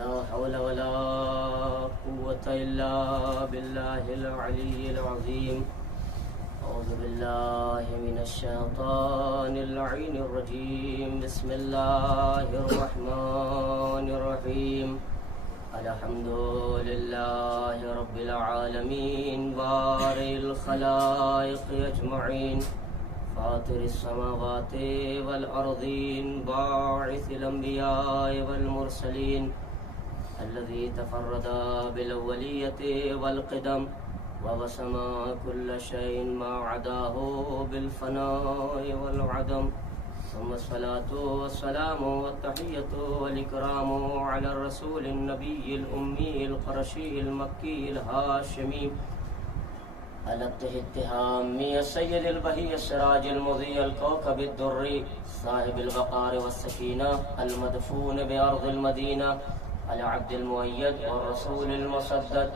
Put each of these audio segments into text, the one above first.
لا حول ولا قوة إلا بالله العلي العظيم. أعوذ بالله من الشيطان اللعين الرجيم. بسم الله الرحمن الرحيم. الحمد لله رب العالمين بارئ الخلائق أجمعين فاطر السماوات والأرضين باعث الأنبياء والمرسلين الذي تفرد بالأولية والقدم ووسم كل شيء ما عداه بالفناء والعدم. ثم الصلاة والسلام والتحية والإكرام على الرسول النبي الأمي القرشي المكي الهاشمي الابته التهامي السيد البهي السراج المضيء الكوكب الدري صاحب الوقار والسكينة المدفون بأرض المدينة العبد المؤيد والرسول المسدد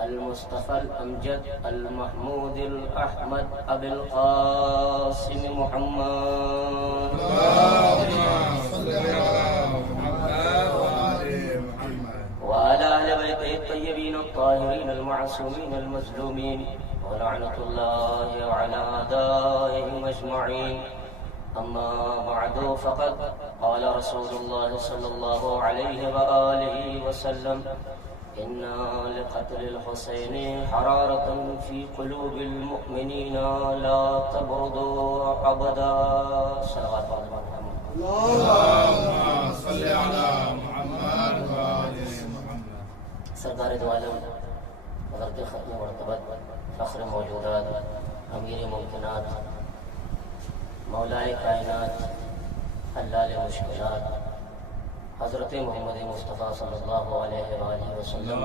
المصطفى الأمجد المحمود الأحمد أبي القاسم محمد وعلى أهل بيته الطيبين الطاهرين المعصومين المظلومين ولعنة الله على أعدائهم أجمعين. أما بعد فقد قال رسول الله صلى الله عليه وآله وسلم إن لقتل الحسين حرارة في قلوب المؤمنين لا تبرد أبدا. صلوات الله اللهم صل على محمد وآل محمد. سرکار دو عالم حضرت ختم مرتبت فخر موجودات امیر ممکنات مولائے کائنات حلال مشکلات حضرت محمد مصطفیٰ صلی اللہ علیہ وآلہ وسلم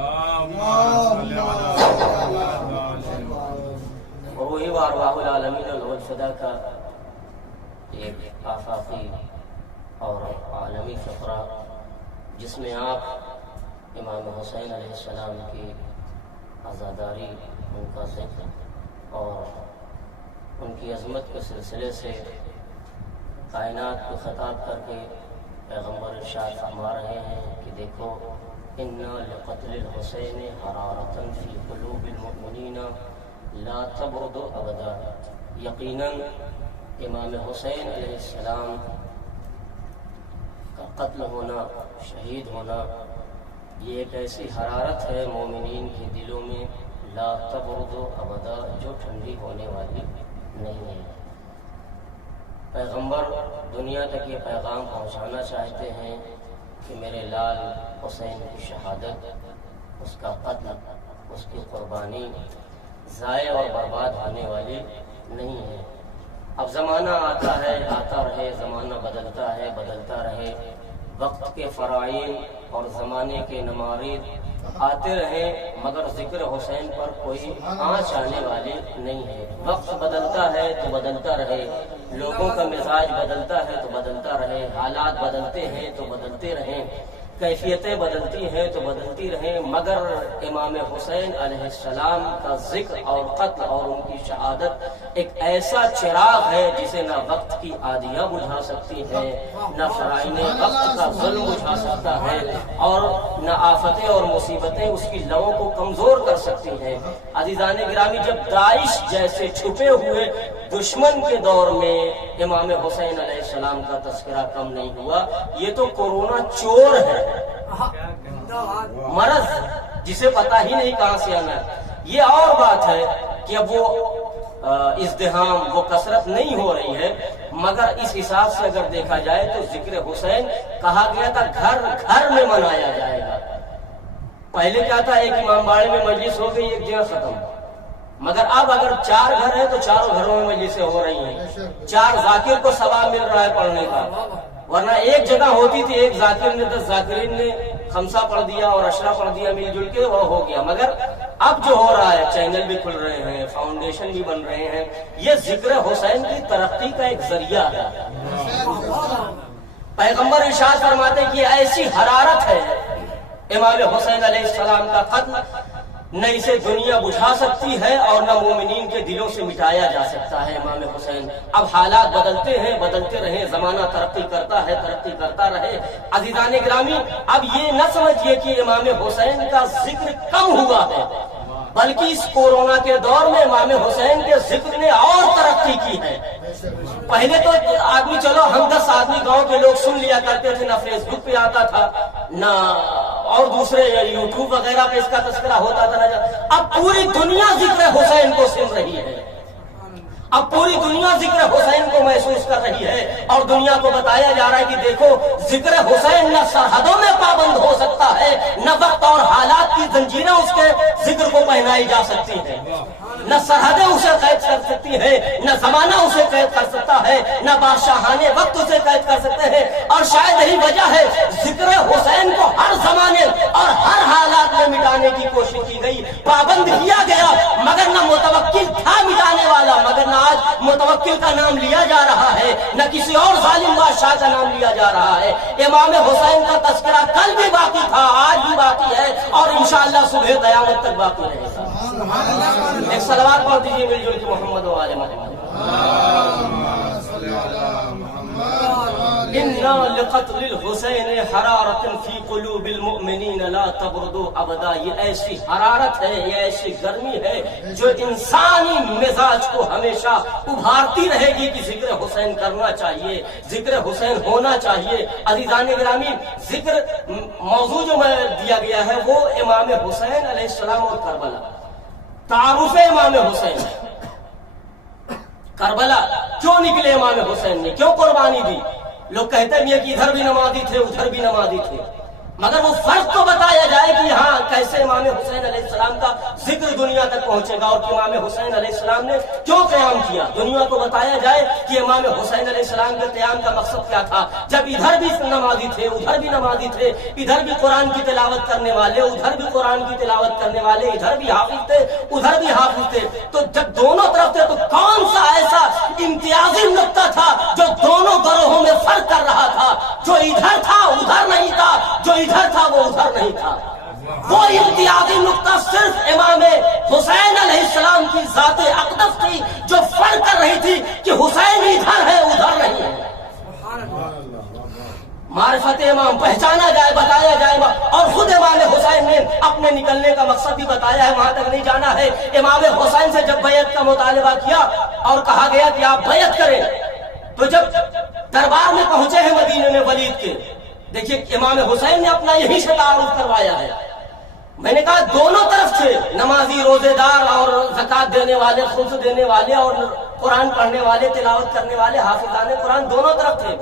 وروحی و ارواح العالمین الفدا کا ایک آفاقی اور عالمی فقرہ جس میں آپ امام حسین علیہ السلام کی عزاداری ان کا ذکر اور ان کی عظمت کے سلسلے سے کائنات کو خطاب کر کے پیغمبر ارشاد فرما رہے ہیں کہ دیکھو ان لقتل الحسین حرارۃ فی قلوب المؤمنین لا تبرد ابدا. یقیناً امام حسین علیہ السلام کا قتل ہونا شہید ہونا یہ ایک ایسی حرارت ہے مومنین کے دلوں میں لا تبرد ابدا جو ٹھنڈی ہونے والی نہیں ہے. پیغمبر دنیا تک یہ پیغام پہنچانا چاہتے ہیں کہ میرے لال حسین کی شہادت اس کا قتل اس کی قربانی ضائع اور برباد ہونے والی نہیں ہے. اب زمانہ آتا ہے آتا رہے زمانہ بدلتا ہے بدلتا رہے وقت کے فرائض اور زمانے کے نمارد آتے رہے مگر ذکر حسین پر کوئی آنچ آنے والی نہیں ہے. وقت بدلتا ہے تو بدلتا رہے لوگوں کا مزاج بدلتا ہے تو بدلتا رہے حالات بدلتے ہیں تو بدلتے رہیں کیفیتیں بدلتی ہیں تو بدلتی رہیں مگر امام حسین علیہ السلام کا ذکر اور قتل اور ان کی شہادت ایک ایسا چراغ ہے جسے نہ وقت کی آدیاں بجھا سکتی ہیں نہ فرائض وقت کا ظلم بجھا سکتا ہے اور نہ آفتیں اور مصیبتیں اس کی لووں کو کمزور کر سکتی ہیں. عزیزان گرامی جب داعش جیسے چھپے ہوئے دشمن کے دور میں امام حسین علیہ السلام کا تذکرہ کم نہیں ہوا. یہ تو کورونا چور ہے مرض جسے پتہ ہی نہیں کہاں سے آنا ہے. یہ اور بات ہے کہ اب وہ ازدحام وہ کثرت نہیں ہو رہی ہے مگر اس حساب سے اگر دیکھا جائے تو ذکر حسین کہا گیا تھا گھر گھر میں منایا جائے گا. پہلے کیا تھا ایک امام باڑے میں مجلس ہو گئی ایک جگہ ختم مگر اب اگر 4 گھر ہیں تو 4 گھروں میں مجلسیں ہو رہی ہیں. 4 ذاکر کو ثواب مل رہا ہے پڑھنے کا ورنہ ایک جگہ ہوتی تھی ایک ذاکر نے 10 ذاکرین نے خمسہ پڑھ دیا اور عشرہ پڑھ دیا مل جل کے وہ ہو گیا. مگر اب جو ہو رہا ہے چینل بھی کھل رہے ہیں فاؤنڈیشن بھی بن رہے ہیں یہ ذکر حسین کی ترقی کا ایک ذریعہ ہے. پیغمبر ارشاد فرماتے ہیں کہ ایسی حرارت ہے امام حسین علیہ السلام کا قتل نہ اسے دنیا بجھا سکتی ہے اور نہ مومنین کے دلوں سے مٹایا جا سکتا ہے امام حسین۔ اب حالات بدلتے ہیں، بدلتے رہیں، زمانہ ترقی کرتا ہے، ترقی کرتا رہے۔ عزیزان گرامی، اب یہ نہ سمجھیے کہ امام حسین کا ذکر کم ہوا ہے، بلکہ اس کورونا کے دور میں امام حسین کے ذکر نے اور ترقی کی ہے۔ پہلے تو آدمی، چلو ہم 10 آدمی گاؤں کے لوگ سن لیا کرتے تھے، نہ فیس بک پہ آتا تھا، نہ اور دوسرے یوٹیوب وغیرہ پہ اس کا تذکرہ ہوتا تھا۔ اب پوری دنیا ذکر حسین کو سن رہی ہے، اب پوری دنیا ذکر حسین کو محسوس کر رہی ہے، اور دنیا کو بتایا جا رہا ہے کہ دیکھو ذکر حسین نہ سرحدوں میں پابند ہو سکتا ہے، نہ وقت اور حالات کی زنجیریں اس کے ذکر کو پہنائی جا سکتی ہیں، نہ سرحدیں اسے قید کر سکتی ہیں، نہ زمانہ اسے قید کر سکتا ہے، نہ بادشاہانے وقت اسے قید کر سکتے ہیں۔ اور شاید یہی وجہ ہے ذکر حسین کو ہر زمانے اور ہر حالات میں مٹانے کی کوشش کی گئی، پابند کیا گیا، مگر نہ متوکل تھا مٹانے والا، مگر نہ آج متوکل کا نام لیا جا رہا ہے، نہ کسی اور ظالم بادشاہ کا نام لیا جا رہا ہے۔ امام حسین کا تذکرہ کل بھی باقی تھا، آج بھی باقی ہے، اور انشاءاللہ صبح قیامت تک باقی رہے گا۔ ایک صلوات پڑھ دیجیے مل جل کے محمد و آل محمد۔ اِنَّا لِقَتْلِ الْحُسَيْنِ حَرَارَةٍ فِي قُلُوبِ الْمُؤْمِنِينَ لَا تَبْرُدُ أَبَدًا۔ یہ ایسی حرارت ہے، یہ ایسی گرمی ہے جو انسانی مزاج کو ہمیشہ ابھارتی رہے گی کہ ذکر حسین کرنا چاہیے، ذکر حسین ہونا چاہیے۔ عزیزان گرامی، ذکر موضوع جو میں دیا گیا ہے وہ امام حسین علیہ السلام اور کربلا، تعارف امام حسین۔ کربلا کیوں نکلے امام حسین نے، کیوں قربانی دی؟ لوگ کہتے بھی ہیں کہ ادھر بھی نمازی تھے، ادھر بھی نمازی تھے، مگر وہ فرق تو بتایا جائے کہ ہاں کیسے امام حسین علیہ السلام کا ذکر دنیا تک پہنچے گا، اور کہ امام حسین علیہ السلام نے کیوں قیام کیا، دنیا کو بتایا جائے کہ امام حسین علیہ السلام کے قیام کا مقصد کیا تھا۔ جب ادھر بھی نمازی تھے، ادھر بھی نمازی تھے، ادھر بھی قرآن کی تلاوت کرنے والے، ادھر بھی قرآن کی تلاوت کرنے والے، ادھر بھی حافظ تھے، ادھر بھی حافظ تھے، تو جب دونوں طرف تھے تو کون سا ایسا امتیازی نقطہ تھا جو دونوں گروہوں میں فرق کر رہا تھا؟ جو ادھر تھا ادھر نہیں تھا، جو ادھر تھا وہ ادھر نہیں تھا۔ وہ امتیازی نقطہ صرف امام حسین علیہ السلام کی ذات اقدس تھی جو فرق کر رہی تھی کہ حسین ادھر ہے ادھر نہیں ہے۔ معرفت امام پہچانا جائے، بتایا جائے، اور خود امام حسین نے اپنے نکلنے کا مقصد بھی بتایا ہے، وہاں تک نہیں جانا ہے۔ امام حسین سے جب بیعت کا مطالبہ کیا اور کہا گیا کہ آپ بیعت کریں، تو جب دربار میں پہنچے ہیں مدینے میں ولید کے، دیکھیے امام حسین نے اپنا یہی سے تعارف کروایا ہے۔ میں نے کہا دونوں طرف سے نمازی، روزے دار اور زکات دینے والے، خمس دینے والے اور قرآن پڑھنے والے، تلاوت کرنے والے، حافظان قرآن دونوں طرف تھے،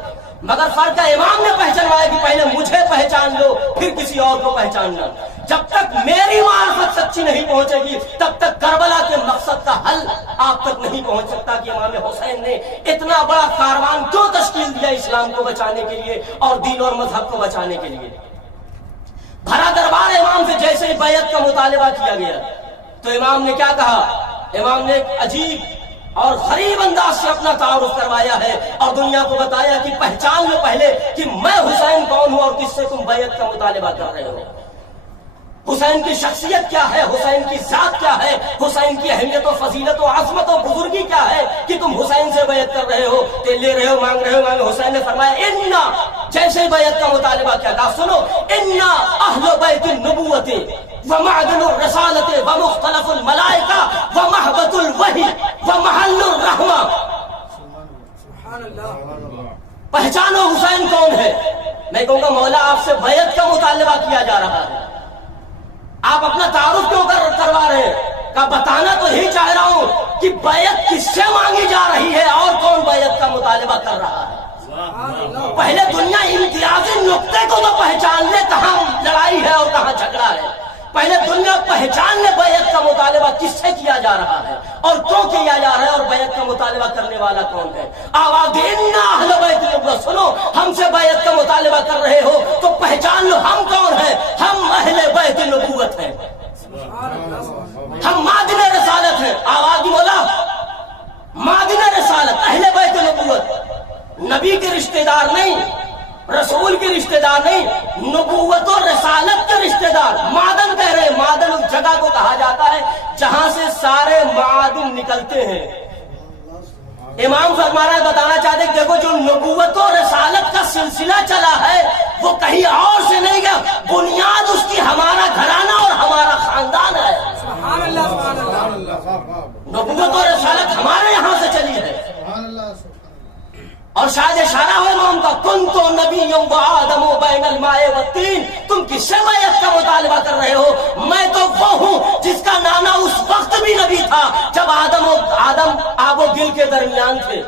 مگر فرق امام نے پہچانوایا کہ پہلے مجھے پہچان لو پھر کسی اور کو پہچاننا۔ جب تک میری معرفت سچی نہیں پہنچے گی تب تک کربلا کے مقصد کا حل آپ تک نہیں پہنچ سکتا کہ امام حسین نے اتنا بڑا کاروان کیوں تشکیل دیا اسلام کو بچانے کے لیے اور دین اور مذہب کو بچانے کے لیے۔ بھرا دربار امام سے جیسے ہی بیعت کا مطالبہ کیا گیا تو امام نے کیا کہا؟ امام نے ایک عجیب اور غریب انداز سے اپنا تعارف کروایا ہے اور دنیا کو بتایا کہ پہچان لو پہلے کہ میں حسین کون ہوں اور کس سے تم بیعت کا مطالبہ کر رہے ہو۔ حسین کی شخصیت کیا ہے، حسین کی ذات کیا ہے، حسین کی اہمیت و فضیلت و عظمت و بزرگی کیا ہے کہ تم حسین سے بیعت کر رہے ہو، لے رہے ہو، مانگ رہے ہو۔ امام حسین نے فرمایا انا، جیسے بیعت کا مطالبہ کیا تھا سنو، انا اہل بیت النبوت ومعدن الرسالت ومختلف الملائکہ ومحبت الوحی ومحل الرحمہ۔ پہچانو حسین کون ہے۔ میں کہوں گا مولا آپ سے بیعت کا مطالبہ کیا جا رہا ہے، آپ اپنا تعارف کیوں کروا رہے ہیں؟ کہ بتانا تو یہی چاہ رہا ہوں کہ بیعت کس سے مانگی جا رہی ہے اور کون بیعت کا مطالبہ کر رہا ہے۔ پہلے دنیا امتیازی نقطے کو تو پہچان لے کہاں لڑائی ہے اور کہاں جھگڑا ہے۔ پہلے دنیا پہچان لے بیعت کا مطالبہ کس سے کیا جا رہا ہے اور کیوں کیا جا رہا ہے اور بیعت کا مطالبہ کرنے والا کون ہے۔ آواز انا اہل بیت النبوت، سنو ہم سے بیعت کا مطالبہ کر رہے ہو تو پہچان لو ہم کون ہیں، ہم اہل بیت النبوت ہیں، ہم معدن رسالت ہیں۔ آواز بولا، معدن رسالت، اہل بیت النبوت، نبی کے رشتہ دار نہیں، رسول کے رشتہ دار نہیں، نبوت و رسالت کے رشتہ دار۔ معدن کہہ رہے ہیں، معدن اس جگہ کو کہا جاتا ہے جہاں سے سارے معادن نکلتے ہیں۔ امام فرما رہا ہے، بتانا چاہتے کہ دیکھو جو نبوت و رسالت کا سلسلہ چلا ہے وہ کہیں اور سے نہیں گیا، بنیاد اس کی ہمارا گھرانہ اور ہمارا خاندان ہے۔ سبحان اللہ سبحان اللہ۔ نبوت و رسالت ہمارے یہاں سے چلی ہے۔ سبحان اللہ۔ اور شاید اشارہ ہو امام کا، کن تو نبی و آدم و بین الماء والطین، تم کس سے بیعت کا مطالبہ کر رہے ہو؟ میں تو وہ ہوں جس کا نانا اس وقت بھی نبی تھا جب آدم آب و گل کے درمیان تھے۔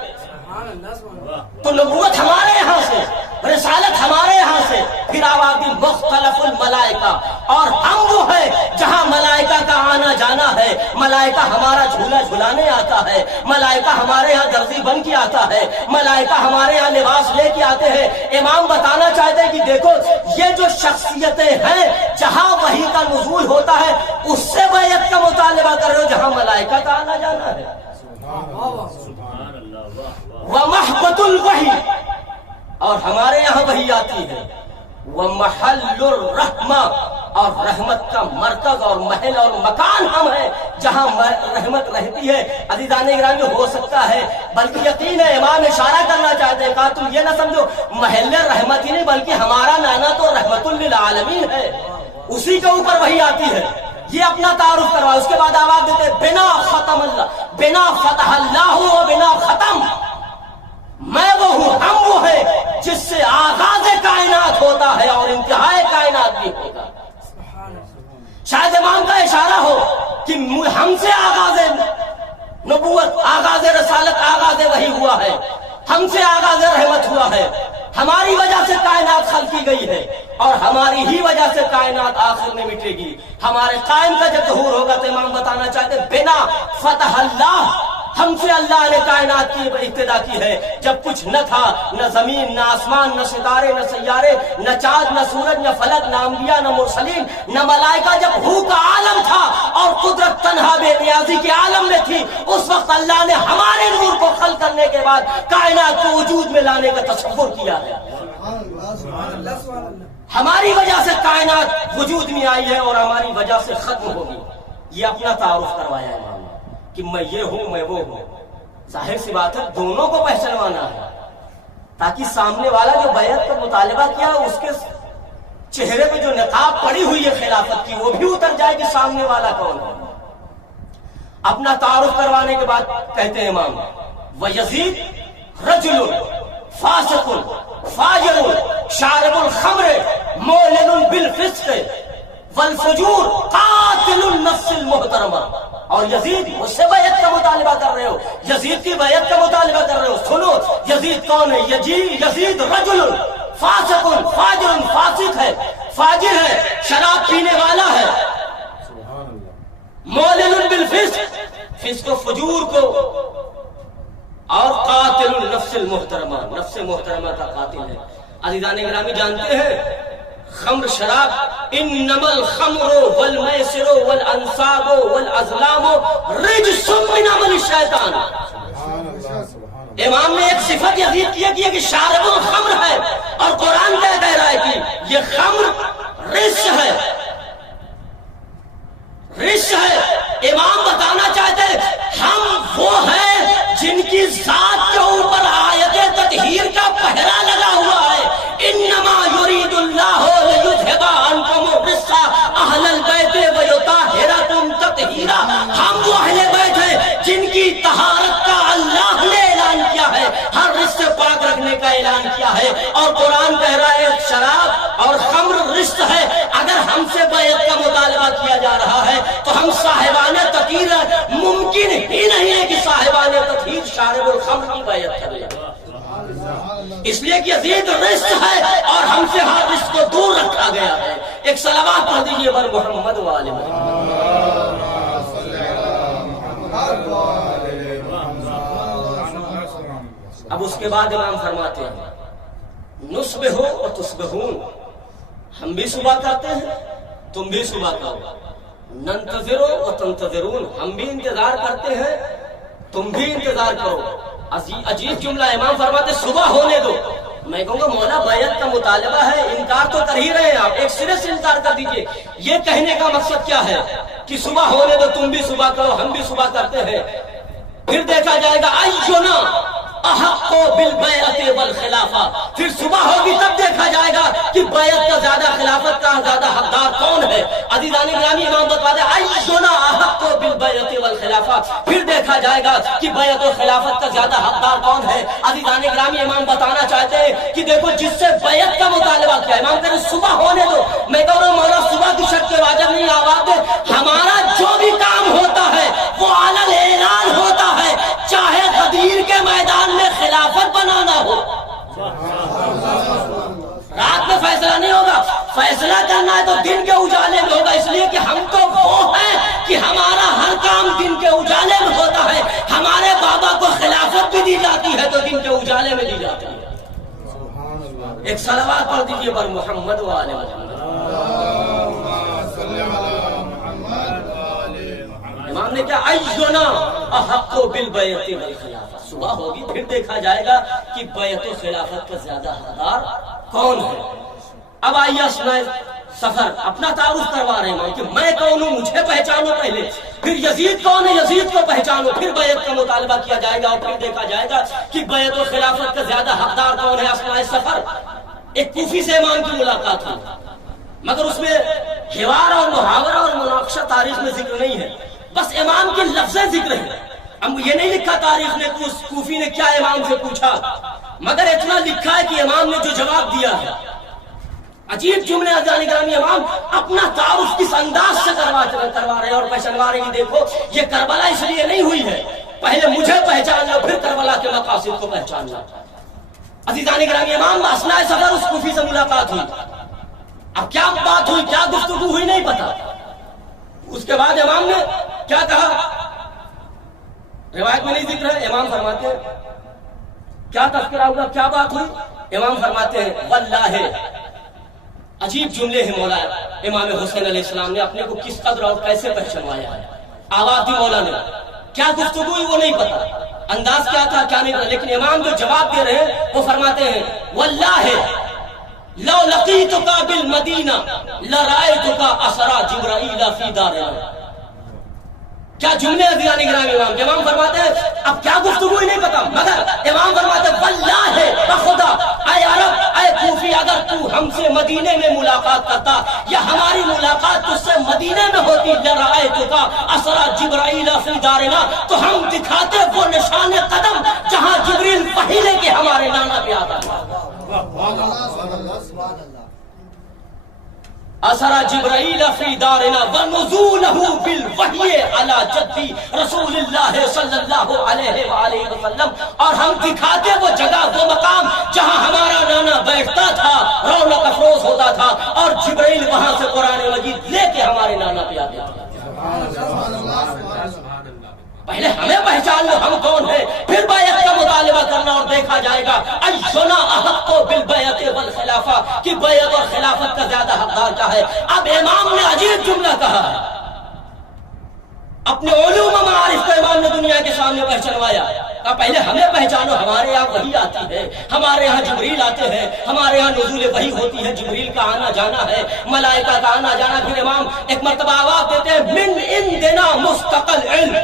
تو نبوت ہمارے یہاں سے، رسالت ہمارے یہاں سے، پھر آبادی مختلف الملائکہ، اور ہم وہ ہے جہاں ملائکہ کا آنا جانا ہے۔ ملائکہ ہمارا جھولا جھلانے آتا ہے، ملائکہ ہمارے یہاں درزی بن کے آتا ہے، ملائکہ ہمارے یہاں لباس لے کے آتے ہیں۔ امام بتانا چاہتے ہیں کہ دیکھو یہ جو شخصیتیں ہیں جہاں وحی کا نزول ہوتا ہے اس سے بیعت کا مطالبہ کر رہے ہو جہاں ملائکہ کا آنا جانا ہے۔ وَمَحْبَةُ الْوَحِي، اور ہمارے یہاں وحی آتی ہے۔ وَمَحَلُّ الرَّحْمَةِ، اور رحمت کا مرکز اور محل اور مکان ہم ہیں جہاں رحمت رہتی ہے۔ عزیزان گرامی، ہو سکتا ہے بلکہ یقین ہے امام اشارہ کرنا چاہتے ہیں، کہا تم یہ نہ سمجھو محل رحمت ہی نہیں بلکہ ہمارا نانا تو رحمت للعالمین ہے، اسی کے اوپر وحی آتی ہے۔ یہ اپنا تعارف کروا، اس کے بعد آواز دیتے بنا ختم اللہ، بنا فتح اللہ و بنا ختم، میں وہ ہوں، ہم وہ ہیں جس سے آغاز کائنات ہوتا ہے اور انتہائی کائنات بھی ہوگا۔ شاید امام کا اشارہ ہو کہ ہم سے آغاز نبوت، آغاز رسالت، آغاز وحی ہوا ہے، ہم سے آغاز رحمت ہوا ہے، ہماری وجہ سے کائنات خلق کی گئی ہے اور ہماری ہی وجہ سے کائنات آخر میں مٹے گی۔ ہمارے قائم کا جب ظہور ہوگا تو امام بتانا چاہتے بنا فتح اللہ، ہم سے اللہ نے کائنات کی ابتدا کی ہے جب کچھ نہ تھا، نہ زمین، نہ آسمان، نہ ستارے، نہ سیارے، نہ چاند، نہ سورج، نہ فلک، نہ انبیاء، نہ مرسلین، نہ ملائکہ، جب ہو کا عالم تھا اور قدرت تنہا بے نیازی کے عالم میں تھی، اس وقت اللہ نے ہمارے نور کو خلق کرنے کے بعد کائنات کو وجود میں لانے کا تصور کیا ہے۔ ہماری وجہ سے کائنات وجود میں آئی ہے اور ہماری وجہ سے ختم ہوگی۔ یہ اپنا تعارف کروایا ہے امام نے کہ میں یہ ہوں، میں وہ ہوں۔ ظاہر سی بات ہے دونوں کو پہچانوانا ہے تاکہ سامنے والا جو بیعت کا مطالبہ کیا اس کے چہرے پہ جو نقاب پڑی ہوئی ہے خلافت کی وہ بھی اتر جائے کہ سامنے والا کون ہے۔ اپنا تعارف کروانے کے بعد کہتے ہیں امام وَيَزِيدُ رَجُلٌ فَاسِقٌ فَاجِرٌ شَارِبُ الْخَمْرِ مُعْلِنٌ بِالْفِسْقِ وَالْفُجُورِ قَاتِلُ النَّفْسِ الْمُحْتَرَمَةِ۔ اور یزید مجھ سے بیعت کا مطالبہ کر رہے ہو، یزید کی بیعت کا مطالبہ کر رہے ہو، سنو یزید کون ہے؟ یزید رجل فاسق فاجر، فاسق ہے، فاجر ہے، شراب پینے والا ہے، مولن بالفسق، فسق و فجور کو، اور قاتل النفس المحترمہ، نفس محترمہ کا قاتل ہے۔ عزیزان گرامی جانتے ہیں خمر شراب، انما الخمر والمیسر والانصاب والازلام رجس من عمل الشیطان۔ امام نے ایک صفت یزید کی ہے کہ شارب الخمر ہے اور قرآن کہہ رہا ہے کہ یہ خمر رجس ہے، رجس ہے۔ امام بتانا چاہتے ہیں ہم وہ ہیں جن کی ذات کے اوپر آیت تطہیر کا پہرا لگا ہوا ہے۔ انما یرید اللہ لیذھب عنکم الرجس اہل البیت ویطہرکم تطہیرا۔ ہم وہ اہل بیت ہیں جن کی طہارت کا اللہ نے اعلان کیا ہے، ہر رجس سے پاک رکھنے کا اعلان کیا ہے، اور قرآن کہہ رہا ہے شراب اور خمر رجس ہے۔ اگر ہم سے بیعت کا مطالبہ کیا جا رہا ہے تو ہم صاحبان تطہیر، ممکن ہی نہیں ہے کہ صاحبان تطہیر شارب الخمر کی بیعت کر لیں، اس لیے کہ یزید رجس ہے اور ہم سے ہر رجس کو دور رکھا گیا ہے۔ ایک صلوات پڑھ دیجئے بر محمد و آل محمد۔ اب اس کے بعد امام فرماتے ہیں نصبح و تصبحون، ہم بھی صبح کرتے ہیں تم بھی صبح کرو، ننتظر و تنتظرون، ہم بھی انتظار کرتے ہیں تم بھی انتظار کرو۔ عجیب جملہ، امام فرماتے صبح ہونے دو میں کہوں گا مولا بیعت کا مطالبہ ہے، انکار تو کر ہی رہے ہیں آپ، ایک سرے سے انکار کر دیجئے۔ یہ کہنے کا مقصد کیا ہے کہ صبح ہونے دو، تم بھی صبح کرو، ہم بھی صبح کرتے ہیں، پھر دیکھا جائے گا اینا احق بالبیعت والخلافہ، پھر صبح ہوگی تب دیکھا جائے گا کہ بیعت کا زیادہ، خلافت کا زیادہ حقدار کون ہے۔ عزیزان گرامی امام بتا دے اینا احق بالبیعت والخلافہ، پھر دیکھا جائے گا کہ بیعت و خلافت کا زیادہ حقدار کون ہے۔ عزیزان گرامی امام بتانا چاہتے ہیں کہ دیکھو جس سے بیعت کا مطالبہ کیا، امام کہہ رہے صبح ہونے دو، میں کہہ رہا ہوں مولا صبح کی شرط کے واجب نہیں، آواز دے ہمارا جو بھی کام ہوتا ہے وہ علن اعلان ہوتا ہے، چاہے غدیر کے میدان میں خلافت بنانا ہو۔ رات میں فیصلہ نہیں ہوگا، فیصلہ کرنا ہے تو دن کے اجالے میں ہوگا، اس لیے کہ ہم تو وہ ہیں کہ ہمارا ہر کام دن کے اجالے میں ہوتا ہے۔ ہمارے بابا کو خلافت بھی دی جاتی ہے تو دن کے اجالے میں دی جاتی ہے۔ ایک صلوات پڑھ دیجئے بر محمد و آل محمد۔ امام نے کیا اینا احق بالبیعت والخلافہ، صبح ہوگی پھر دیکھا جائے گا کہ بیعت و خلافت کا زیادہ حقدار کون ہے۔ اب آئیے سنائے سفر اپنا تعارف کروا رہے ہیں کہ میں کون ہوں، مجھے پہچانو پہلے، پھر یزید کون ہے، یزید کو پہچانو، پھر بیعت کا مطالبہ کیا جائے گا اور پھر دیکھا جائے گا کہ بیعت و خلافت کا زیادہ حقدار کون ہے۔ اسنائے سفر ایک کوفی سے امام کی ملاقات ہوئی، مگر اس میں حوار اور محاورہ اور مناقشہ تاریخ میں ذکر نہیں ہے، بس امام کے لفظ ذکر ہے۔ اب یہ نہیں لکھا تاریخ نے کہ اس کوفی نے کیا امام سے پوچھا، مگر اتنا لکھا ہے کہ امام نے جو جواب دیا ہے، عجیب جملے عزیزان گرامی، امام اپنا تعارف کس انداز سے کروا رہے ہیں اور پہچانوا رہے ہیں۔ دیکھو یہ کربلا اس لیے نہیں ہوئی ہے، پہلے مجھے پہچان لو پھر کربلا کے مقاصد کو پہچان لو۔ عزیزان گرامی امام اثناء سفر اس کوفی سے ملاقات ہوئی، اب کیا بات ہوئی، کیا گفتگو ہوئی نہیں پتا۔ اس کے بعد امام نے کیا کہا، روایت میں نہیں ذکر ہے، امام فرماتے ہیں کیا تذکرہ ہوا، کیا بات ہوئی، امام فرماتے ہیں واللہ، عجیب جملے ہیں مولا امام حسین علیہ السلام نے اپنے کو کس قدر اور کیسے پہچانوایا ہے۔ آواز دی مولا نے، کیا گفتگو ہوئی وہ نہیں پتا، انداز کیا تھا کیا نہیں پتا، لیکن امام جو جواب دے رہے ہیں وہ فرماتے ہیں واللہ لو لقیتک بالمدینہ لرأیتک اسرا جبرائیل فی دارنا۔ کیا جملے عزیزان گرامی امام کے، امام فرماتے ہیں اب کیا گفتگو ہی نہیں پتا، مگر امام فرماتے ہیں واللہ بخدا اے عرب اے کوفی، اگر تو ہم سے مدینے میں ملاقات کرتا یا ہماری ملاقات تجھ سے مدینے میں ہوتی، لرأیتک اسرا جبرائیل فی دارنا، تو ہم دکھاتے وہ نشان قدم جہاں جبریل وحی لے کے ہمارے نانا پہ آتا ہے۔ اثر جبرائیل فی دارنا ونزولہ بالوحی علی جدی رسول اللہ صلی اللہ علیہ وآلہ وسلم، اور ہم دکھاتے وہ جگہ وہ مقام جہاں ہمارا نانا بیٹھتا تھا، رونق افروز ہوتا تھا، اور جبرائیل وہاں سے قرآن مجید لے کے ہمارے نانا پہ آتے تھے۔ پہلے ہمیں پہچان لو ہم کون ہیں، پھر بیعت کا مطالبہ کرنا اور دیکھا جائے گا اینا احق بالبیعت والخلافہ، کہ بیعت اور خلافت کا زیادہ حقدار کیا ہے۔ اب امام نے عجیب جملہ کہا ہے، اپنے علوم و معارف کو امام نے دنیا کے سامنے پہچانوایا۔ پہلے ہمیں پہچانو، ہمارے یہاں وحی آتی ہے، ہمارے یہاں جبریل آتے ہیں، ہمارے یہاں نزول وحی ہوتی ہے، جبریل کا آنا جانا ہے، ملائکہ کا آنا جانا۔ پھر امام ایک مرتبہ آواز دیتے ہیں من عندنا مستقل علم،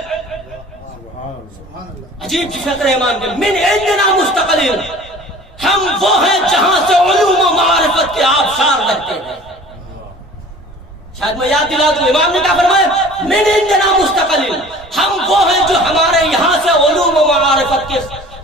عجیب فکر امام کے، من عندنا مستقل علم، ہم وہ ہیں جہاں سے علوم و معرفت کے آبشار رہتے ہیں۔ شاید میں یاد دلا دوں، امام نے کیا فرمایا، من عندنا مستقل علم، ہم وہ ہیں جو ہمارے یہاں سے علوم و معرفت کے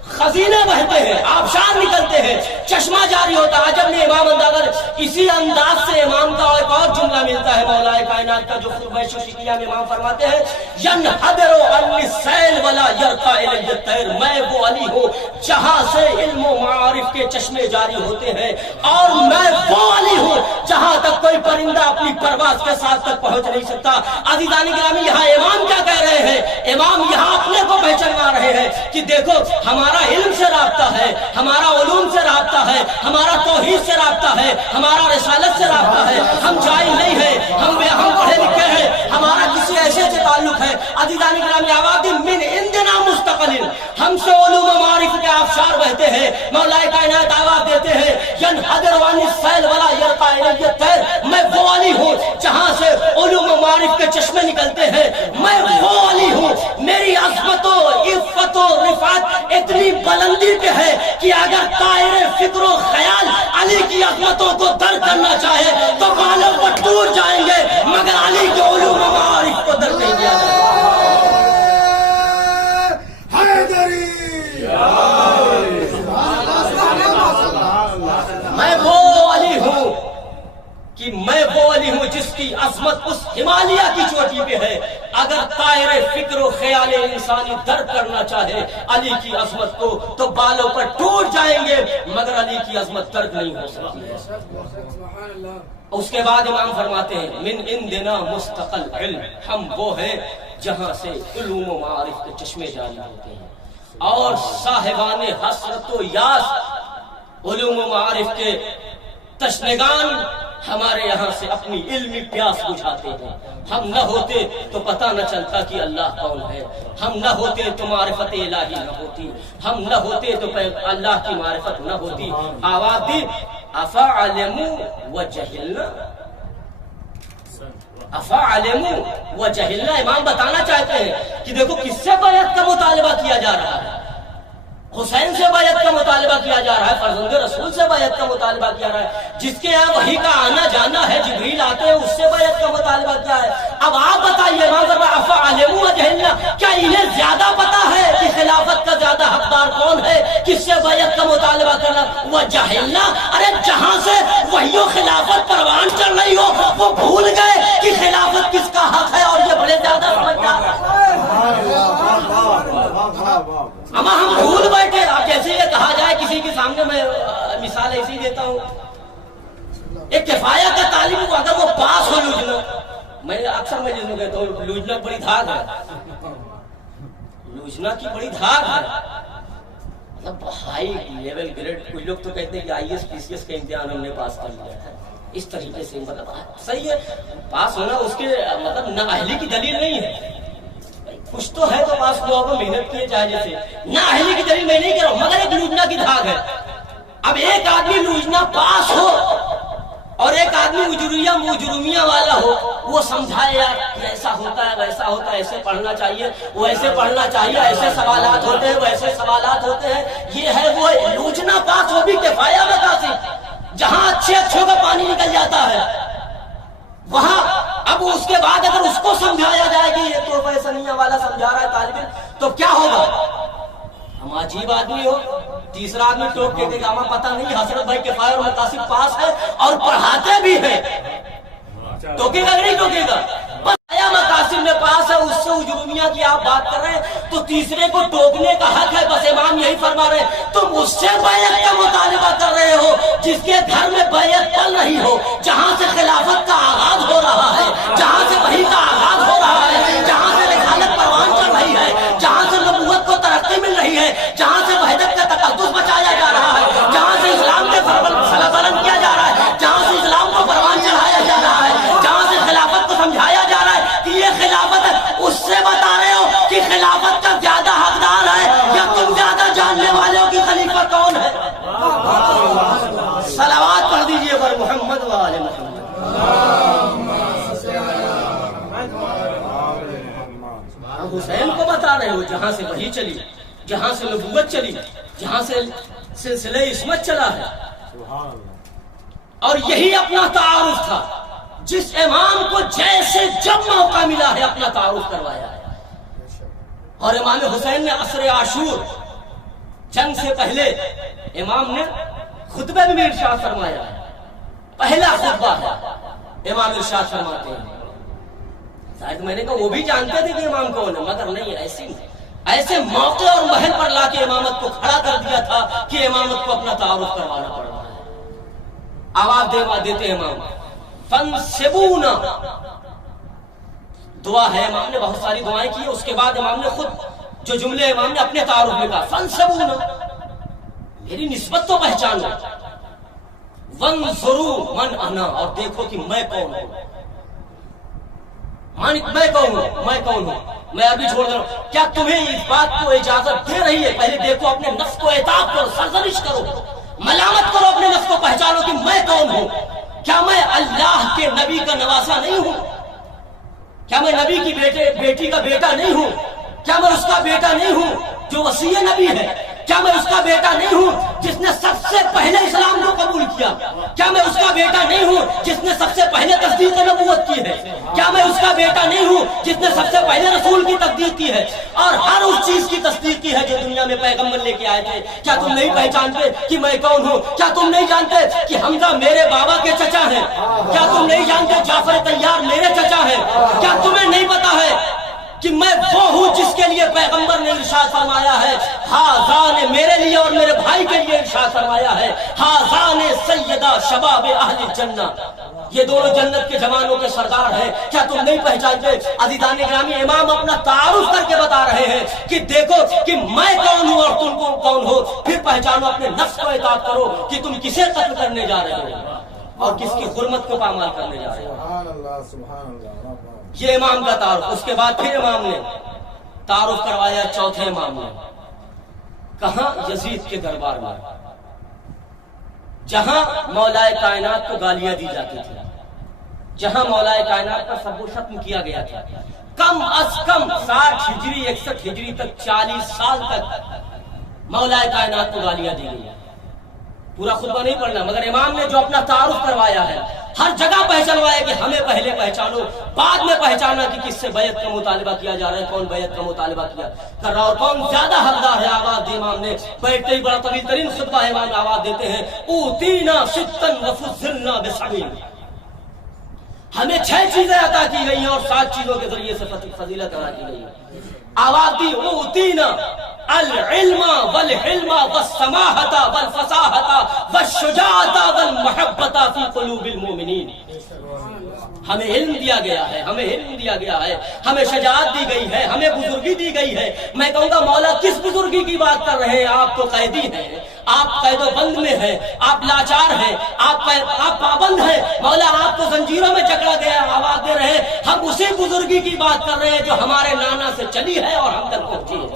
خزینے بہتے ہیں، آبشار نکلتے ہیں، چشمہ جاری ہوتا ہے۔ عجب نے امام اندازہ، اسی انداز سے امام کا ایک اور جملہ ملتا ہے مولا کائنات کا، جو خطبہ ششکیہ میں امام فرماتے ہیں ینحدر عنی السیل ولا یرقی الی الطیر، میں وہ علی ہوں جہاں سے علم و معارف کے چشمے جاری ہوتے ہیں، اور میں وہ علی ہوں جہاں تک کوئی پرندہ اپنی پرواز کے ساتھ تک پہنچ نہیں سکتا۔ عزیزان گرامی یہاں امام کیا کہہ رہے ہیں، امام یہاں اپنے کو پہچانوا رہے ہیں کہ دیکھو ہمارا علم سے رابطہ ہے، ہمارا علوم سے رابطہ ہے، ہمارا توحید سے رابطہ ہے، ہمارا رسالت سے رابطہ ہے، ہم جاہل نہیں ہیں، ہم پڑھے لکھے ہیں، ہمارا کسی ایسے سے تعلق ہے۔ عزیزان گرامی آواز من عندنا مستقل، ہم سے علوم و معارف کے آبشار بہتے ہیں۔ مولا کائنات آواز دیتے فرماتے ہیں ینحدر عن السیل ولا یرقى الی الطیر، میں وہ علی ہوں جہاں سے علوم و معارف کے چشمے نکلتے ہیں، میں وہ علی ہوں، میری عظمت و عفت و رفعت اتنی بلندی پہ ہے کہ اگر طائر فکر و خیال علی کی عظمتوں کو در کرنا چاہے تو بالوں پر ٹوٹ جائیں گے، مگر علی کے علوم و معارف کو در نہیں کیا جائے گا۔ میں وہ علی ہوں کہ میں وہ علی ہوں جس کی عظمت اس ہمالیہ کی چوٹی پہ ہے، اگر طائر فکر و خیال انسانی در کرنا چاہے علی کی عظمت کو تو بالوں پر ٹوٹ جائیں گے، مگر علی کی عظمت درک نہیں ہو سکتی ہے۔ اس کے بعد امام فرماتے ہیں من عندنا مستقل علم، ہم وہ ہیں جہاں سے علوم و معارف کے چشمے جاری ہوتے ہیں، اور صاحبان حسرت و یاس علوم و معارف کے تشنگان ہمارے یہاں سے اپنی علمی پیاس بجھاتے ہیں۔ ہم نہ ہوتے تو پتہ نہ چلتا کہ اللہ کون ہے، ہم نہ ہوتے تو معرفت الہی نہ ہوتی، ہم نہ ہوتے تو اللہ کی معرفت نہ ہوتی۔ آواز دی افعلموا وجہلنا، افعلموا وجہلنا۔ امام بتانا چاہتے ہیں کہ دیکھو کس سے بیعت کا مطالبہ کیا جا رہا ہے، حسین سے بیعت کا مطالبہ کیا جا رہا ہے، فرزند رسول سے بیعت کا مطالبہ کیا رہا ہے، جس کے یہاں وحی کا آنا جانا ہے، جبریل آتے ہیں، اس سے بیعت کا مطالبہ کیا ہے۔ اب آپ بتائیے امام فرمایا افعلموا وجہلنا، کیا انہیں زیادہ پتا ہے کہ خلافت کا زیادہ حقدار کون ہے، کس سے بیعت کا مطالبہ کرنا؟ وجہلنا، ارے جہاں سے وحی و خلافت پروان چڑھ رہی ہو وہ بھول گئے کہ خلافت کس کا حق ہے، اور یہ بڑے زیادہ سمجھدار ہیں۔ اما ہم بھول بیٹھے۔ اب جیسے یہ کہا جائے کسی کے سامنے، میں مثال ایسی دیتا ہوں، ایک کفایہ کا طالب کو اگر وہ پاس ہو لوجنا، میں اکثر میں جس کو کہتا ہوں لوجنا بڑی دھاگ ہے، لوجنا کی بڑی دھاگ ہے، مطلب ہائی لیول گریڈ، کچھ لوگ تو کہتے ہیں کہ I S P C S کا امتحان ہم نے پاس کر لیا ہے، اس طریقے سے مطلب صحیح ہے، پاس ہونا اس کے مطلب نہ اہلی کی دلیل نہیں ہے، کچھ تو ہے تو پاس ہوا ہوگا، محنت کیے چاہے جیسے، نہ اہلی کی دلیل میں نہیں کہہ رہا ہوں، مگر ایک لوجنا کی دھاگ ہے۔ اب ایک آدمی لوجنا پاس ہو اور ایک آدمی مجرمیہ والا ہو، وہ سمجھائے یار ایسا ہوتا ہے ویسا ہوتا ہے، ایسے پڑھنا چاہیے ویسے پڑھنا چاہیے، ایسے سوالات ہوتے ہیں ویسے سوالات ہوتے ہیں، یہ ہے وہ لوجنا پاس، وہ بھی کفایہ میں کافی، جہاں اچھے اچھوں کا پانی نکل جاتا ہے وہاں۔ اب اس کے بعد اگر اس کو سمجھایا جائے کہ یہ تو فیصلیہ والا سمجھا رہا ہے طالب علم، تو کیا ہوگا؟ ہم عجیب آدمی ہو، تیسرا آدمی ٹوک کے دیکھا ہمیں پتہ نہیں حضرت بھائی کفایہ اور مقاصد پاس ہے اور پڑھاتے بھی ہیں، ٹوکے گا نہیں ٹوکے گا؟ پڑھایا مقاصد میں پاس ہے، اس سے اجرومیہ کی آپ بات کر رہے ہیں تو تیسرے کو ٹوکنے کا حق ہے۔ بس امام یہی فرما رہے ہیں تم اس سے بیعت کا مطالبہ کر رہے ہو جس کے گھر میں بیعت پل رہی ہو، جہاں سے خلافت کا آغاز ہو رہا ہے، جہاں سے وحی کا آغاز ہو رہا ہے، جہاں سے رسالت پروان چڑھ رہی ہے، جہاں سے نبوت کو ترقی مل رہی ہے، جہاں سے وحدت کا تقدس بچایا جا رہا ہے، جہاں سے اسلام کے بلند کیا جا رہا ہے، جہاں سے اسلام کو پروان چڑھایا جا رہا ہے، جہاں سے خلافت کو سمجھایا جا رہا ہے کہ یہ خلافت ہے، اس سے بتا رہے ہو کہ خلافت کا زیادہ حقدار ہے یا تم زیادہ جاننے والوں کی خلیفہ کون ہے؟ صلوات پڑھ دیجئے پر محمد و آل محمد۔ حسین کو بتا رہے ہو جہاں سے وحی چلی، جہاں سے نبوت چلی، جہاں سے سلسلہ عصمت چلا ہے، اور یہی اپنا تعارف تھا جس امام کو جیسے جب موقع ملا ہے اپنا تعارف کروایا ہے۔ اور امام حسین نے عصر عاشور جنگ سے پہلے امام نے خطبے میں بھی ارشاد فرمایا ہے، پہلا خطبہ ہے امام ارشاد فرماتے ہیں، شاید میں نے کہا وہ بھی جانتے تھے کہ امام کون ہے، مگر نہیں، ایسے موقع اور محل پر لا کے امامت کو کھڑا کر دیا تھا کہ امامت کو اپنا تعارف کروانا پڑ رہا ہے۔ آواز دیتے امام فانسبونا، دعا ہے، امام نے بہت ساری دعائیں کی، اس کے بعد امام نے خود جو جملے امام نے اپنے تعارف میں کہا فانسبونا، میری نسبت تو پہچانو، وانظروا من انا، اور دیکھو کہ میں کون ہوں، میں کون ہوں، میں ابھی چھوڑ دوں، کیا تمہیں اس بات کو اجازت دے رہی ہے؟ پہلے دیکھو اپنے نفس کو، عتاب کرو، سرزنش کرو، ملامت کرو اپنے پہچانو کہ میں کون ہوں. کیا میں اللہ کے نبی کا نواسا نہیں ہوں؟ کیا میں نبی کی بیٹی کا بیٹا نہیں ہوں؟ کیا میں اس کا بیٹا نہیں ہوں جو وصی نبی ہے؟ کیا میں اس کا بیٹا نہیں ہوں جس نے سب سے پہلے اسلام کو قبول کیا؟ کیا میں اس کا بیٹا نہیں ہوں جس نے سب سے پہلے تصدیق نبوت کی ہے؟ کیا میں اس کا بیٹا نہیں ہوں جس نے سب سے پہلے رسول کی تصدیق کی ہے اور ہر اس چیز کی تصدیق کی ہے جو دنیا میں پیغمبر لے کے آئے تھے؟ کیا تم نہیں پہچانتے کہ میں کون ہوں؟ کیا تم نہیں جانتے کہ حمزہ میرے بابا کے چچا ہیں؟ کیا تم نہیں جانتے جعفر طیار میرے چچا ہیں؟ کیا تمہیں نہیں پتا ہے کہ میں وہ ہوں جس کے لیے پیغمبر نے ارشاد فرمایا ہے ہاذان میرے لیے اور میرے بھائی کے لیے ارشاد فرمایا ہے ہاذان سیدہ شباب اہل الجنہ، یہ دونوں جنت کے جوانوں کے سردار ہیں. کیا تم نہیں پہچانتے؟ عزیزان گرامی، امام اپنا تعارف کر کے بتا رہے ہیں کہ دیکھو کہ میں کون ہوں اور تم کون ہو، پھر پہچانو، اپنے نفس کو اطاعت کرو کہ تم کسے قتل کرنے جا رہے ہو اور کس کی حرمت کو پامال کرنے جا رہے ہو. سبحان اللہ سبحان اللہ. یہ امام کا تعارف. اس کے بعد پھر امام نے تعارف کروایا چوتھے امام نے. کہاں؟ یزید کے دربار میں، جہاں مولا کائنات کو گالیاں دی جاتی تھی، جہاں مولا کائنات پر سب و ختم کیا گیا تھا. کم از کم 60 ہجری 61 ہجری تک 40 سال تک مولا کائنات کو گالیاں دی گئی. پورا خطبہ نہیں پڑھنا، مگر امام نے جو اپنا تعارف کروایا ہے ہر جگہ پہچانوایا کہ ہمیں پہلے پہچانو، بعد میں پہچانا کہ کس سے بیعت کا مطالبہ کیا جا رہا ہے، کون بیعت کا مطالبہ کیا کر رہا اور کون زیادہ حقدار ہے. آواز دی امام نے، بیٹھتے ہی بڑا طویل ترین خطبہ ہے، امام آواز دیتے ہیں اوتینا ستن وفضلنا بسبعین، ہمیں 6 چیزیں عطا کی گئی ہیں اور 7 چیزوں کے ذریعے سے فضیلت عطا کی گئی ہے. آواز دی اوتینا العلم والحلم والسماحت والفصاحت والشجاعت والمحبت فی قلوب المؤمنین. ہمیں علم دیا گیا ہے، ہمیں علم دیا گیا ہے، ہمیں شجاعت دی گئی ہے، ہمیں بزرگی دی گئی ہے. میں کہوں گا مولا کس بزرگی کی بات کر رہے ہیں؟ آپ تو قیدی ہیں، آپ قید و بند میں ہیں، آپ لاچار ہیں، آپ پابند ہیں. مولا آپ کو زنجیروں میں جکڑا گیا، آواز دے رہے ہیں ہم اسی بزرگی کی بات کر رہے ہیں جو ہمارے نانا سے چلی ہے اور ہم تک پہنچی ہے.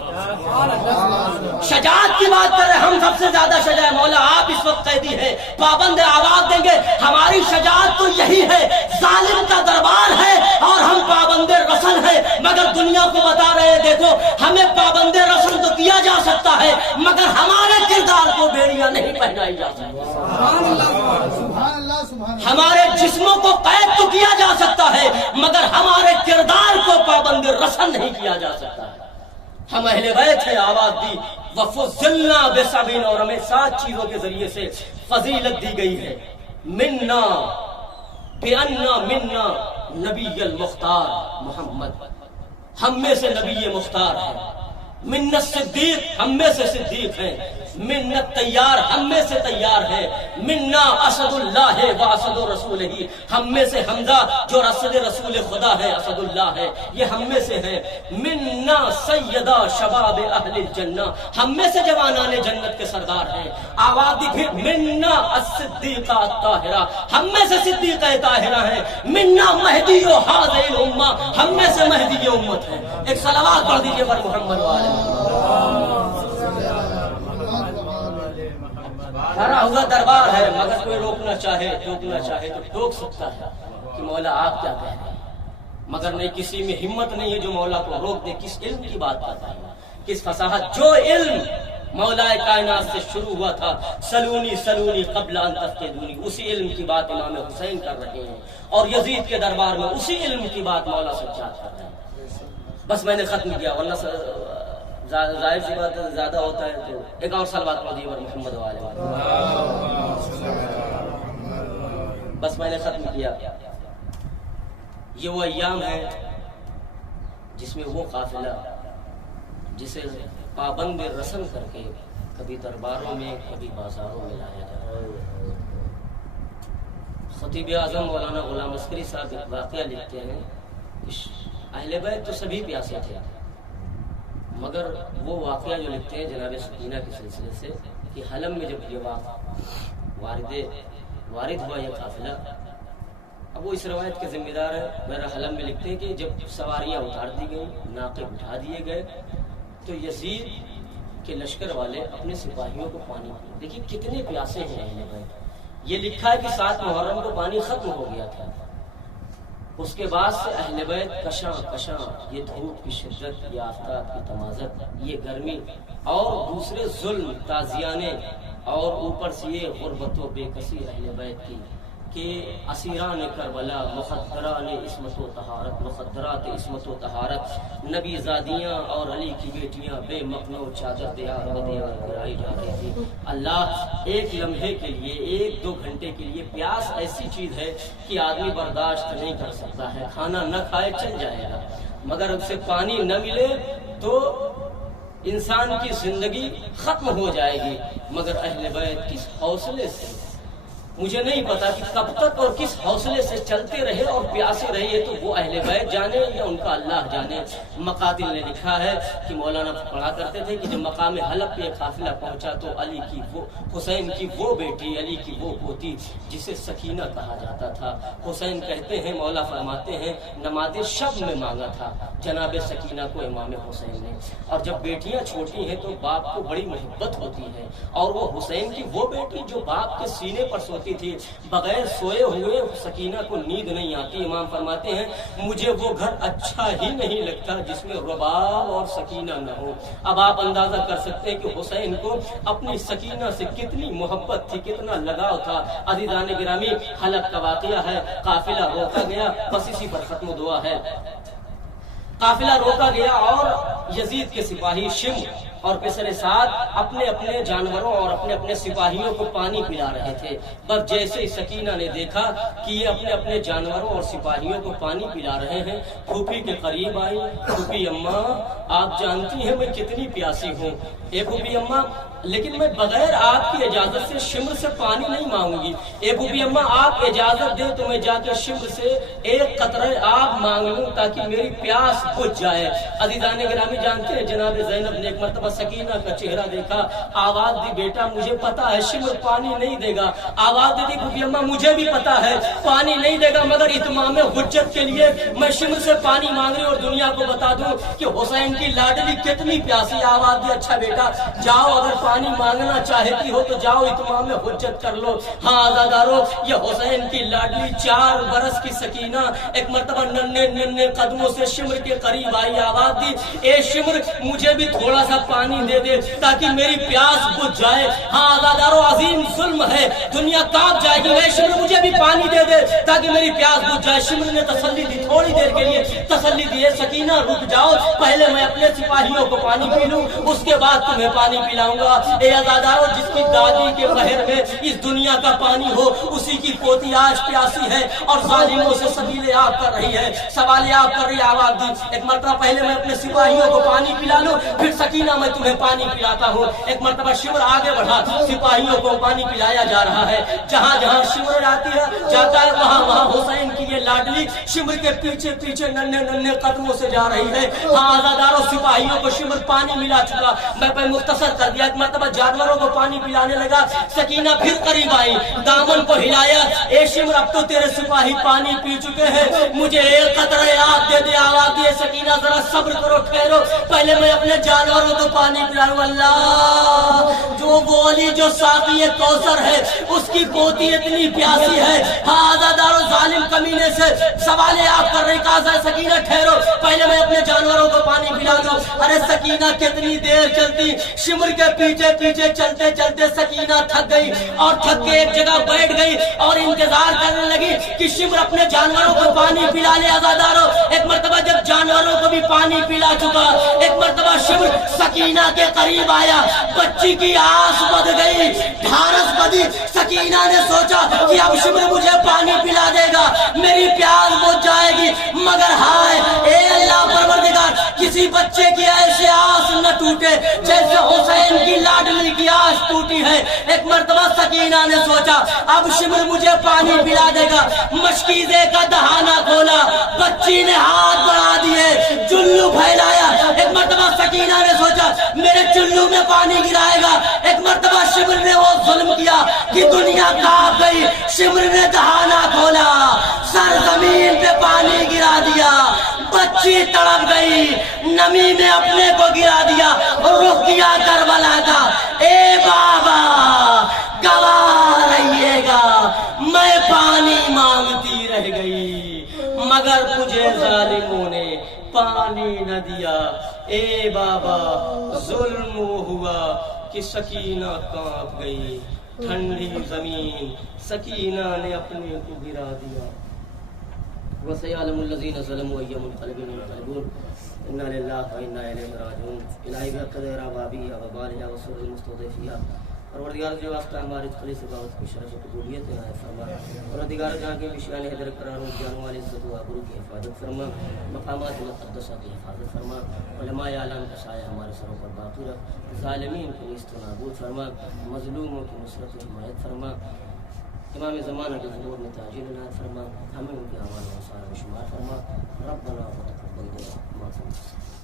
شجاعت کی بات کر رہے ہیں، ہم سب سے زیادہ شجاع. مولا آپ اس وقت قیدی ہیں، پابند ہیں، آواز دیں گے ہماری شجاعت تو یہی ہے، ظالم کا دربار ہے اور ہم پابند رسل ہیں. مگر دنیا کو بتا رہے ہیں دیکھو ہمیں پابند رسل تو کیا جا سکتا ہے مگر ہمارے کردار کو بیڑیاں نہیں پہنائی جا سکتی. ہمارے جسموں کو قید تو کیا جا سکتا ہے مگر ہمارے کردار کو پابند رسل نہیں کیا جا سکتا ہے. ہم اہل بیت ہیں. آواز دی وفضلنا بسبعین، اور ہمیں 7 چیزوں کے ذریعے سے فضیلت دی گئی ہے. منا بِأَنَّا مِنَّا نبی المختار محمد، ہم میں سے نبی مختار ہے. منت صدیق، ہم میں سے صدیق ہیں. منت تیار، ہم میں سے تیار ہے. منا اسد اللہ و اسد رسول ہی، ہم میں سے حمزہ جو اسد رسول خدا ہے، اسد اللہ ہے، یہ ہم میں سے ہے. منا سیدہ شباب اہل الجنہ، ہم میں سے جوانان جنت کے سردار ہیں. آواز دی پھر منا الصدیقہ الطاہرہ، ہم میں سے صدیقہ طاہرہ ہیں. منا مہدی و حاذی الامہ، ہم میں سے مہدی امت ہے. ایک صلوات پڑھ دیجئے پر محمد والے. بھرا ہوا دربار ہے مگر کوئی روکنا چاہے تو ٹوک سکتا ہے کہ مولا آپ کیا کہہ رہے ہیں، مگر نہیں کسی میں ہمت نہیں ہے جو مولا کو روک دے. کس علم کی بات کرتا ہے، کس فصاحت. جو علم مولا کائنات سے شروع ہوا تھا، سلونی سلونی قبل ان تفقدونی، اسی علم کی بات امام حسین کر رہے ہیں اور یزید کے دربار میں اسی علم کی بات مولا سجاد کر رہے ہیں. بس میں نے ختم کیا، ورنہ ظاہر سی بات زیادہ ہوتا ہے تو ایک اور صلوات پڑھ دیجیے محمد والے. بس میں نے ختم کیا. یہ وہ ایام ہے جس میں وہ قافلہ جسے پابند رسم کر کے کبھی درباروں میں کبھی بازاروں میں لایا جاتا ہے. خطیب اعظم مولانا غلام عسکری صاحب ایک واقعہ لکھتے ہیں کہ اہل بیت تو سبھی پیاسے تھے مگر وہ واقعہ جو لکھتے ہیں جناب سکینہ کے سلسلے سے کہ حلم میں جب یہ وارد ہوا یہ قافلہ، اب وہ اس روایت کے ذمہ دار ہے. میرا حلم میں لکھتے ہیں کہ جب سواریاں اتار دی گئیں، ناقے اٹھا دیے گئے تو یزید کے لشکر والے اپنے سپاہیوں کو پانی پی. دیکھیے کتنے پیاسے ہیں اہل بیت. یہ لکھا ہے کہ 7 محرم کو پانی ختم ہو گیا تھا. اس کے بعد سے اہل بیت کشاں کشاں، یہ دھوپ کی شدت، یہ آفتاب کی تمازت، یہ گرمی اور دوسرے ظلم تازیانے، اور اوپر سے یہ غربت و بے کسی اہل بیت کی کہ اسیران کربلا، مخدران عصمت و طہارت، مخدرات عصمت و طہارت، نبی زادیاں اور علی کی بیٹیاں بے مقنع چادر دیار و دیار گرائی جا رہی تھی. اللہ ایک لمحے کے لیے، 1-2 گھنٹے کے لیے پیاس ایسی چیز ہے کہ آدمی برداشت نہیں کر سکتا ہے، کھانا نہ کھائے چل جائے گا، مگر اسے پانی نہ ملے تو انسان کی زندگی ختم ہو جائے گی. مگر اہل بیت کس حوصلے سے، مجھے نہیں پتا کہ کب تک اور کس حوصلے سے چلتے رہے اور پیاسے رہے، یہ تو وہ اہل بیت جانے یا ان کا اللہ جانے. مقاتل نے لکھا ہے کہ مولانا پڑھا کرتے تھے کہ جب مقام حلب پہ قافلہ پہنچا تو علی کی وہ حسین کی وہ بیٹی، علی کی وہ پوتی جسے سکینہ کہا جاتا تھا، حسین کہتے ہیں، مولا فرماتے ہیں، نماز شب میں مانگا تھا جناب سکینہ کو امام حسین نے. اور جب بیٹیاں چھوٹی ہیں تو باپ کو بڑی محبت ہوتی ہے، اور وہ حسین کی وہ بیٹی جو باپ کے سینے پر سوتی تھی، بغیر سوئے ہوئے سکینہ کو نیند نہیں آتی. امام فرماتے ہیں مجھے وہ گھر اچھا ہی نہیں لگتا جس میں رباب اور سکینہ نہ ہو. اب آپ اندازہ کر سکتے ہیں کہ حسین کو اپنی سکینہ سے کتنی محبت تھی، کتنا لگاؤ تھا. عزیزان گرامی، حلب کا واقعہ ہے، قافلہ روکا گیا، بس اسی پر ختم دعا ہے. قافلہ روکا گیا اور یزید کے سپاہی شمر اور پسر سعد اپنے اپنے جانوروں اور اپنے اپنے سپاہیوں کو پانی پلا رہے تھے. بس جیسے ہی سکینہ نے دیکھا کہ یہ اپنے اپنے جانوروں اور سپاہیوں کو پانی پلا رہے ہیں، پھوپھی کے قریب آئی. پھوپھی اماں، آپ جانتی ہیں میں کتنی پیاسی ہوں. اے پھوپھی اماں، لیکن میں بغیر آپ کی اجازت سے شمر سے پانی نہیں مانگوں گی. اے پھوپھی اماں، آپ اجازت دیں تو میں جا کے شمر سے ایک قطرہ آب مانگ لوں تاکہ میری پیاس بجھ جائے. عزیزان گرامی، جانتے ہیں جناب زینب نے ایک مرتبہ سکینہ کا چہرہ دیکھا، آواز دی، بیٹا مجھے پتا ہے شمر پانی نہیں دے گا. آواز دی پھوپھی اماں، مجھے بھی پتا ہے پانی نہیں دے گا، مگر اتمام حجت کے لیے میں شمر سے پانی مانگ رہی اور دنیا کو بتا دوں کہ حسین کی لاڈلی کتنی پیاسی. آواز دی، اچھا بیٹا جاؤ، اگر پانی مانگنا چاہتی ہو تو جاؤ، اتمام حجت کر لو. ہاں آزادارو، یہ حسین کی لاڈلی 4 برس کی سکینہ ایک مرتبہ ننھے قدموں سے شمر کے قریب آئی. آواز دی، اے شمر مجھے بھی تھوڑا سا پانی دے دے تاکہ میری پیاس بجھ جائے. ہاں آزادارو، عظیم ظلم ہے، دنیا کانپ جائے گی. اے شمر مجھے بھی پانی دے دے تاکہ میری پیاس بجھ جائے. شمر نے تسلی دی، تھوڑی دیر کے لیے تسلی دی، سکینہ رک جاؤ، پہلے میں اپنے سپاہیوں کو پانی پی لوں، اس کے بعد تمہیں پانی پلاؤں گا. اے آزادارو، جس کی دادی کے بہر میں اس دنیا کا پانی ہو، اسی کی پوتی آج پیاسی ہے اور ظالموں سے سبیل آب کر رہی ہے، سوال آب کر رہی. آواز دی، ایک مرتبہ پہلے میں اپنے سپاہیوں کو پانی پلا لوں، پھر سکینہ میں تمہیں پانی پلاتا ہوں. ایک مرتبہ شمر آگے بڑھا، سپاہیوں کو پانی پلایا جا رہا ہے. جہاں جہاں شمر جاتا ہے وہاں وہاں حسین کی یہ لاڈلی شمر کے پیچھے پیچھے ننھے قدموں سے جا رہی ہے. ہاں آزاداروں، سپاہیوں کو شمر پانی ملا چکا. میں مختصر کر دیا، ایک مرتبہ جانوروں کو پانی پلانے لگا. سکینہ پھر قریب آئی، دامن کو ہلایا، اے شمر اب تو تیرے سپاہی پانی پی چکے ہیں، مجھے ایک قطرہ آب دے دے. آواز دی، سکینہ ذرا صبر کرو، ٹھہرو، پہلے میں اپنے جانوروں کو پانی پلاؤں. اللہ، جو بولی جو ساقی کوثر ہے اس کی پوتی اتنی پیاسی ہے. ہاں آزاداروں، ظالم کمینے سے سوال آپ کر رہے، کہا سکینہ ٹھہرو، پہلے میں اپنے جانوروں کو پانی پلا دوں. ارے سکینہ کتنی دیر چلتی، شمر کے پیچھے پیچھے چلتے چلتے سکینہ تھک گئی اور تھک کے ایک جگہ بیٹھ گئی اور انتظار کرنے لگی کہ شمر اپنے جانوروں کو پانی پلا لے. آزاداروں، ایک مرتبہ جب جانوروں کو بھی پانی پلا چکا، ایک مرتبہ شمر سکینہ کے قریب آیا. بچی کی آس بڑھ گئی، ڈھارس بدی. سکینہ نے سوچا کہ اب شمر مجھے پانی پلا دے گا، میری پیاس بجھ جائے گی. مگر ہائے اے اللہ پروردگار، کسی بچے کی ایسے آس نہ ٹوٹے جیسے حسین کی لاڈلی کی آس ٹوٹی ہے. ایک مرتبہ سکینہ نے سوچا اب شمر مجھے پانی پلا دے گا. مشکیزے کا دہانہ کھولا، بچی نے ہاتھ بڑھا دیے، چلو پھیلایا. ایک مرتبہ سکینہ نے سوچا میرے چلو میں پانی گرائے گا. ایک مرتبہ شمر نے وہ ظلم کیا کہ دنیا کانپ گئی. شمر نے دہانہ کھولا، سر زمین پہ پانی گرا دیا. بچی تڑپ گئی، نمی میں اپنے کو گرا دیا اور رخ کیا کربلا کا. اے بابا گواہ رہیے گا. اگر تجھے ظالموں نے پانی نہ دیا اے بابا ظلم ہوا کہ سکینہ کانپ گئی، ٹھنڈی زمین سکینہ نے اپنے کو گرا دیا۔ وَسَيَعْلَمُ الَّذِينَ ظَلَمُوا أَيَّ مُنقَلِبٍ يَنقَلِبُونَ إِنَّا لِلَّهِ وَإِنَّا إِلَيْهِ راجعون۔ الہی بقدر آبابیہ وبالہ وسر المستضعفیہ، پروردگار جو واسطہ ہماری تخلیق سے باوت کی شرف و قبولیت عنایت فرما، پروردگار جہاں کے بشیان حیدر قرار و جانوں والی عزت و آبرو کی حفاظت فرما، مقامات مقدسہ کی حفاظت فرما، علماء اعلام کا سایہ ہمارے سروں پر باقی رکھ، ظالمین کو نیست و نابود فرما، مظلوموں کی نصرت و حمایت فرما، امام زمانہ کے ظہور میں تاجیل عنایت فرما، ہمیں ان کے اعمال و آثار میں شمار فرما۔ ربنا وتقبل دعا